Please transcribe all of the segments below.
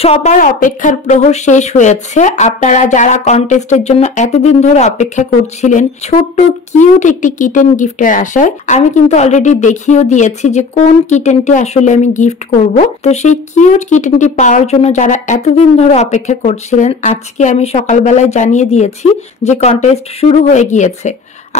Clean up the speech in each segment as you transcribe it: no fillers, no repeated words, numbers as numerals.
সবার অপেক্ষার প্রহর শেষ হয়েছে। আপনারা যারা কন্টেস্টের জন্য এতদিন ধরে অপেক্ষা করছিলেন ছোট্ট কিউট একটি কিটেন গিফটের আশায়, আমি কিন্তু অলরেডি দেখিয়েও দিয়েছি যে কোন কিটেনটি আসলে আমি গিফট করব। তো সেই কিউট কিটেনটি পাওয়ার জন্য যারা এতদিন ধরে অপেক্ষা করছিলেন, আজকে আমি সকালবেলায় জানিয়ে দিয়েছি যে কন্টেস্ট শুরু হয়ে গিয়েছে।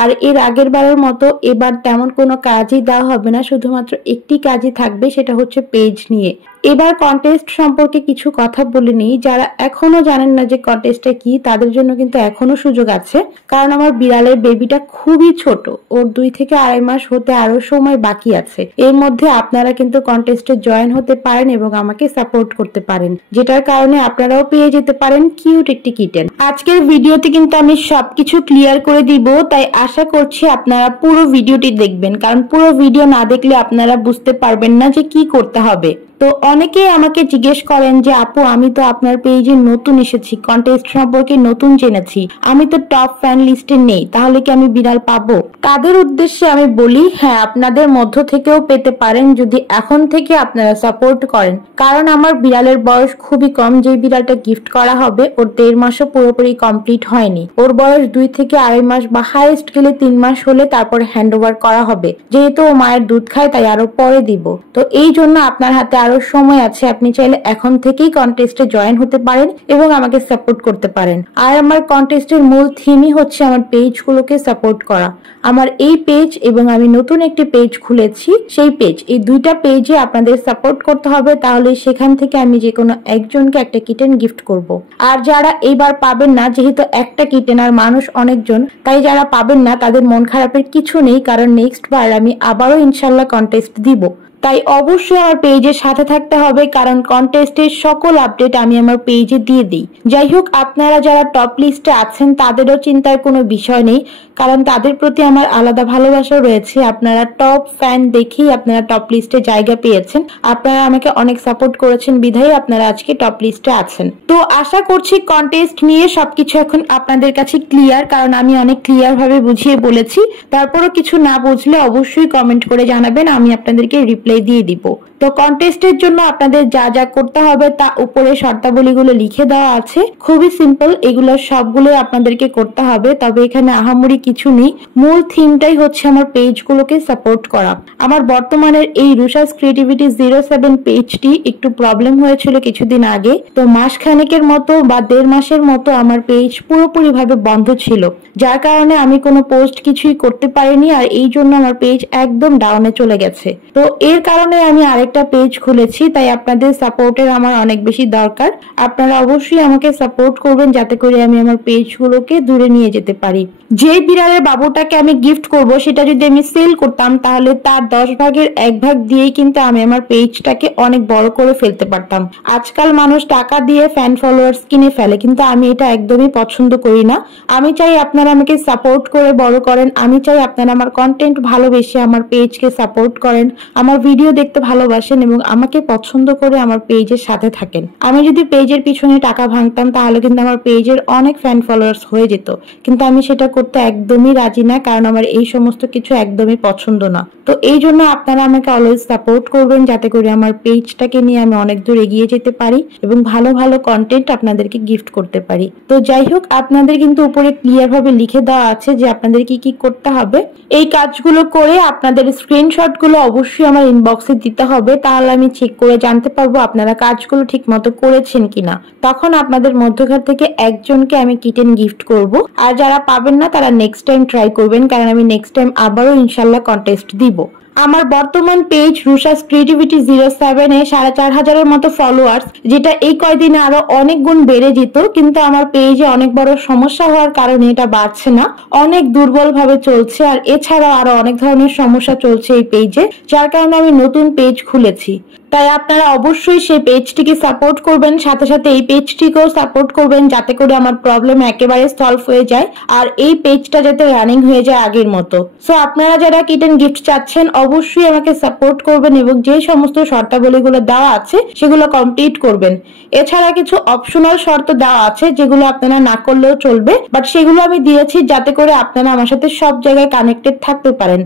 আর এর আগের বারের মতো এবার তেমন কোনো কাজই দেওয়া হবে না, শুধুমাত্র একটি কাজই থাকবে, সেটা হচ্ছে পেজ নিয়ে। এবার কন্টেস্ট সম্পর্কে কিছু কথা বলে নিই। যারা এখনো জানেন না যে কন্টেস্টটা কি, তাদের জন্য কিন্তু এখনো সুযোগ আছে, কারণ আমার বিড়ালের বেবিটা খুবই ছোট, ওর 2 থেকে 2.5 মাস হতে আরো সময় বাকি আছে। এর মধ্যে আপনারা কিন্তু কন্টেস্টে জয়েন হতে পারেন এবং আমাকে সাপোর্ট করতে পারেন, যেটার কারণে আপনারাও পেয়ে যেতে পারেন কিউট একটি কিটেন। আজকের ভিডিওতে কিন্তু আমি সবকিছু ক্লিয়ার করে দিব, তাই আশা করছি আপনারা পুরো ভিডিওটি দেখবেন, কারণ পুরো ভিডিও না দেখলে আপনারা বুঝতে পারবেন না যে কি করতে হবে। তো অনেকেই আমাকে জিজ্ঞেস করেন যে আপু, আমি তো আপনার পেজে নতুন এসেছি, কন্টেস্ট সম্পর্কে নতুন জেনেছি, আমি তো টপ ফ্যান লিস্টে নেই, তাহলে কি আমি বিড়াল পাবো? তাদের উদ্দেশ্যে আমি বলি, হ্যাঁ, আপনাদের মধ্য থেকেও পেতে পারেন যদি এখন থেকে আপনারা সাপোর্ট করেন। কারণ আমার বিড়ালের বয়স খুবই কম, যে বিড়ালটা গিফট করা হবে ওর 1.5 মাসও পুরোপুরি কমপ্লিট হয়নি। ওর বয়স 2 থেকে 2.5 মাস বা হাইয়েস্ট গেলে 3 মাস হলে তারপর হ্যান্ড ওভার করা হবে। যেহেতু ও মায়ের দুধ খায় তাই আরো পরে দিব। তো এই জন্য আপনার হাতে আরো সময় আছে, আপনি চাইলে এখন থেকেই কন্টেস্টে জয়েন হতে পারেন এবং আমাকে সাপোর্ট করতে পারেন। আর আমার কন্টেস্টের মূল থিমই হচ্ছে আমার পেজগুলোকে সাপোর্ট করা। আমার এই পেজ এবং আমি নতুন একটি পেজ খুলেছি, সেই পেজ, এই দুইটা পেজে আপনাদের সাপোর্ট করতে হবে, তাহলে সেখান থেকে আমি যে কোনো একজনকে একটা কিটেন গিফট করব। আর যারা এইবার পাবেন না, যেহেতু একটা কিটেন আর মানুষ অনেকজন, তাই যারা পাবেন না তাদের মন খারাপের কিছু নেই, কারণ নেক্সট বার আমি আবারও ইনশাল্লাহ কন্টেস্ট দিব। তাই অবশ্যই আমার পেজের সাথে থাকতে হবে, কারণ কন্টেস্টের সকল আপডেট আমি আমার পেজে দিয়ে দিই। যাই হোক, আপনারা যারা টপ লিস্টে আছেন তাদেরও চিন্তার কোনো বিষয় নেই, কারণ তাদের প্রতি আমার আলাদা ভালোবাসা রয়েছে। আপনারা টপ ফ্যান দেখেই আপনারা টপ লিস্টে জায়গা পেয়েছেন, আপনারা আমাকে অনেক সাপোর্ট করেছেন বিধায় আপনারা আজকে টপ লিস্টে আছেন। তো আশা করছি কন্টেস্ট নিয়ে সবকিছু এখন আপনাদের কাছে ক্লিয়ার, কারণ আমি অনেক ক্লিয়ার ভাবে বুঝিয়ে বলেছি। তারপরও কিছু না বুঝলে অবশ্যই কমেন্ট করে জানাবেন, আমি আপনাদেরকে রিপ্লাই দিয়ে দিব। তো কন্টেস্টের জন্য আপনাদের যা যা করতে হবে তা উপরে শর্তাবলীগুলো লিখে দেওয়া আছে, খুবই সিম্পল, এগুলো সবগুলো আপনাদেরকে করতে হবে। তবে এখানে আহামরি কিছু নেই, মূল থিমটাই হচ্ছে আমার পেজগুলোকে সাপোর্ট করা। আমার বর্তমানের এই রুশাস ক্রিয়েটিভিটি 07 পেজটি একটু প্রবলেম হয়েছিল কিছুদিন আগে, তো মাসখানেকের মতো বা 1.5 মাসের মতো আমার পেজ পুরোপুরি ভাবে বন্ধ ছিল, যার কারণে আমি কোনো পোস্ট কিছুই করতে পারিনি, আর এই জন্য আমার পেজ একদম ডাউনে চলে গেছে। তো এর কারণে আমি আরেকটা পেজ খুলেছি, তাই আপনাদের সাপোর্টের আমার অনেক বেশি দরকার। আপনারা অবশ্যই আমাকে সাপোর্ট করবেন, যাতে করে আমি আমার পেজগুলোকে দূরে নিয়ে যেতে পারি। যে বিড়ালের বাবুটাকে আমি গিফট করব, সেটা যদি আমি সেল করতাম তাহলে তার 10 ভাগের 1 ভাগ দিয়েই কিন্তু আমি আমার পেজটাকে অনেক বড় করে ফেলতে পারতাম। আজকাল মানুষ টাকা দিয়ে ফ্যান ফলোয়ার্স কিনে ফেলে, কিন্তু আমি এটা একদমই পছন্দ করি না। আমি চাই আপনারা আমাকে সাপোর্ট করে বড় করেন, আমি চাই আপনারা আমার কন্টেন্ট ভালোবেসে আমার পেজকে সাপোর্ট করেন, আমার ভিডিও দেখতে ভালোবাসেন এবং আমাকে পছন্দ করে আমার পেজের সাথে থাকেন। আমি যদি পেজের পিছনে টাকা ভাঙতাম তাহলে কিন্তু আমার পেজের অনেক ফ্যান ফলোয়ার্স হয়ে যেত, কিন্তু আমি সেটা করতে একদমই রাজি না, কারণ আমার এই সমস্ত কিছু একদমই পছন্দ না। তো এই জন্য আপনারা আমাকে অলওয়েজ সাপোর্ট করবেন, যাতে করে আমার পেজটাকে নিয়ে আমি অনেক দূর এগিয়ে যেতে পারি এবং ভালো ভালো কন্টেন্ট আপনাদেরকে গিফট করতে পারি। তো যাই হোক, আপনাদের কিন্তু উপরে ক্লিয়ার ভাবে লিখে দেওয়া আছে যে আপনাদের কি কি করতে হবে। এই কাজগুলো করে আপনাদের স্ক্রিনশট গুলো অবশ্যই আমার ইনবক্সে দিতে হবে, তাহলে আমি চেক করে জানতে পারবো আপনারা কাজগুলো ঠিক মতো করেছেন কিনা। তখন আপনাদের মধ্যখান থেকে একজনকে আমি কিটেন গিফট করব। আর যারা পাবেন না তারা নেক্সট টাইম ট্রাই করবেন, কারণ আমি নেক্সট টাইম আবারও ইনশাল্লাহ কন্টেস্ট দিব। আমার বর্তমান পেজ রুশাস ক্রিয়েটিভিটি 07 এ 4500-এর মতো ফলোয়ার্স, যেটা এই কয়দিনে আরো অনেক গুণ বেড়ে যেত, কিন্তু আমার পেজে অনেক বড় সমস্যা হওয়ার কারণে এটা বাড়ছে না, অনেক দুর্বল ভাবে চলছে। আর এছাড়াও আরো অনেক ধরনের সমস্যা চলছে এই পেজে, যার কারণে আমি নতুন পেজ খুলেছি। তাই আপনারা অবশ্যই সেই পেজটিকে সাপোর্ট করবেন, সাথে সাথে এই পেজটিকেও সাপোর্ট করবেন, যাতে করে আমার প্রবলেম একেবারে সলভ হয়ে যায় আর এই পেজটা যাতে রানিং হয়ে যায় আগের মতো। সো আপনারা যারা কিটেন গিফট চাচ্ছেন অবশ্যই আমাকে সাপোর্ট করবেন এবং যে সমস্ত শর্তাবলীগুলো দেওয়া আছে সেগুলো কমপ্লিট করবেন। এছাড়া কিছু অপশনাল শর্ত দেওয়া আছে যেগুলো আপনারা না করলেও চলবে, বাট সেগুলো আমি দিয়েছি যাতে করে আপনারা আমার সাথে সব জায়গায় কানেক্টেড থাকতে পারেন।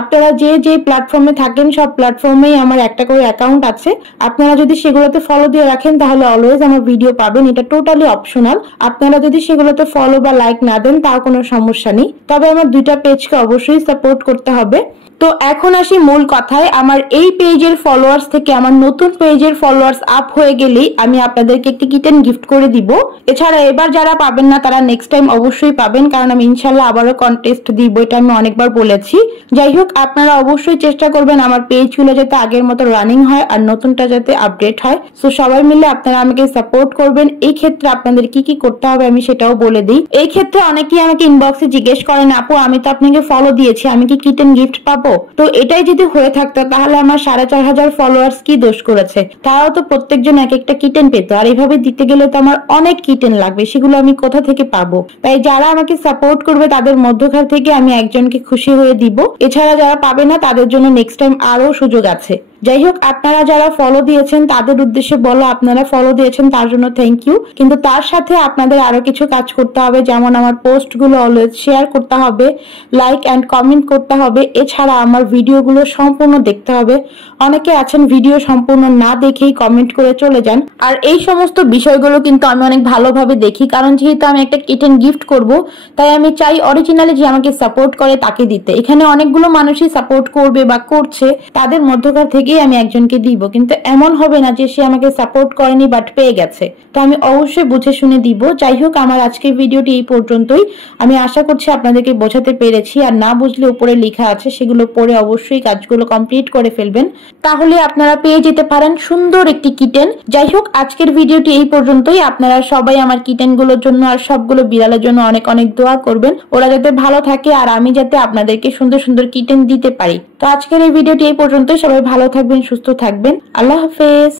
আপনারা যে যে প্ল্যাটফর্মে থাকেন সব প্ল্যাটফর্মেই আমার একটা করে অ্যাকাউন্ট আছে, আপনারা যদি সেগুলোতে ফলো দিয়ে রাখেন তাহলে অলওয়েজ আমার ভিডিও পাবেন। এটা টোটালি অপশনাল। আপনারা যদি সেগুলোতে ফলো বা লাইক না দেন তাও কোনো সমস্যা নেই, তবে আমার দুইটা পেজকে অবশ্যই সাপোর্ট করতে হবে। তো এখন আসি মূল কথায়। আমার এই পেজের ফলোয়ার্স থেকে আমার নতুন পেজের ফলোয়ার্স আপ হয়ে গেলেই আমি আপনাদেরকে একটি কিটেন গিফট করে দিব। এছাড়া এবার যারা পাবেন না তারা নেক্সট টাইম অবশ্যই পাবেন, কারণ আমি ইনশাল্লাহ আবারও কন্টেস্ট দিব, এটা আমি অনেকবার বলেছি। যাই হোক, আপনারা অবশ্যই চেষ্টা করবেন আমার পেজগুলো যাতে আগের মতো রানিং হয় আর নতুনটা যাতে আপডেট হয়। সো সবাই মিলে আপনারা আমাকে সাপোর্ট করবেন। এই ক্ষেত্রে আপনাদের কি কি করতে হবে আমি সেটাও বলে দিই। এই ক্ষেত্রে অনেকেই আমাকে ইনবক্সে জিজ্ঞেস করেন, আপু আমি তো আপনাকে ফলো দিয়েছি, আমি কি কিটেন গিফট পাবো? তো এটাই যদি হয়ে থাকতো তাহলে আমার 4500 ফলোয়ার্স কি দোষ করেছে? তারাও তো প্রত্যেকজন এক একটা কিটেন পেতো, আর এইভাবে দিতে গেলে তো আমার অনেক কিটেন লাগবে, সেগুলো আমি কোথা থেকে পাবো? তাই যারা আমাকে সাপোর্ট করবে তাদের মধ্যখান থেকে আমি একজনকে খুশি হয়ে দিব। এছাড়া যারা পাবে না তাদের জন্য নেক্সট টাইম আরো সুযোগ আছে। যাই হোক, আপনারা যারা ফলো দিয়েছেন তাদের উদ্দেশ্যে বলো, আপনারা ফলো দিয়েছেন তার জন্য থ্যাংক ইউ, কিন্তু তার সাথে আপনাদের আরো কিছু কাজ করতে হবে। যেমন আমার পোস্ট গুলো অলওয়েজ শেয়ার করতে হবে, লাইক এন্ড কমেন্ট করতে হবে। এছাড়া আমার ভিডিওগুলো সম্পূর্ণ দেখতে হবে। অনেকে আছেন ভিডিও সম্পূর্ণ না দেখেই কমেন্ট করে চলে যান, আর এই সমস্ত বিষয়গুলো কিন্তু আমি অনেক ভালোভাবে দেখি, কারণ যেহেতু আমি একটা কিটেন গিফট করব তাই আমি চাই অরিজিনালি যে আমাকে সাপোর্ট করে তাকে দিতে। এখানে অনেকগুলো মানুষই সাপোর্ট করবে বা করছে, তাদের মধ্যকার থেকে আমি একজনকে দিব, কিন্তু এমন হবে না যে সে আমাকে সাপোর্ট করেনি বাট পেয়ে গেছে। তো আমি অবশ্যই বুঝে শুনে দিব। যাই হোক, আমার আজকের ভিডিওটি এই পর্যন্তই। আমি আশা করছি আপনাদেরকে বোঝাতে পেরেছি, আর না বুঝলে উপরে লেখা আছে সেগুলো পড়ে অবশ্যই কাজগুলো কমপ্লিট করে ফেলবেন, তাহলে আপনারা পেয়ে যেতে পারেন সুন্দর একটি কিটেন। যাই হোক, আজকের ভিডিওটি এই পর্যন্তই। আপনারা সবাই আমার কিটেন গুলোর জন্য আর সবগুলো বিড়ালের জন্য অনেক অনেক দোয়া করবেন, ওরা যাতে ভালো থাকে আর আমি যাতে আপনাদেরকে সুন্দর সুন্দর কিটেন দিতে পারি। তো আজকের এই ভিডিওটি এই পর্যন্তই। সবাই ভালো থাকবেন, সুস্থ থাকবেন। আল্লাহ হাফেজ।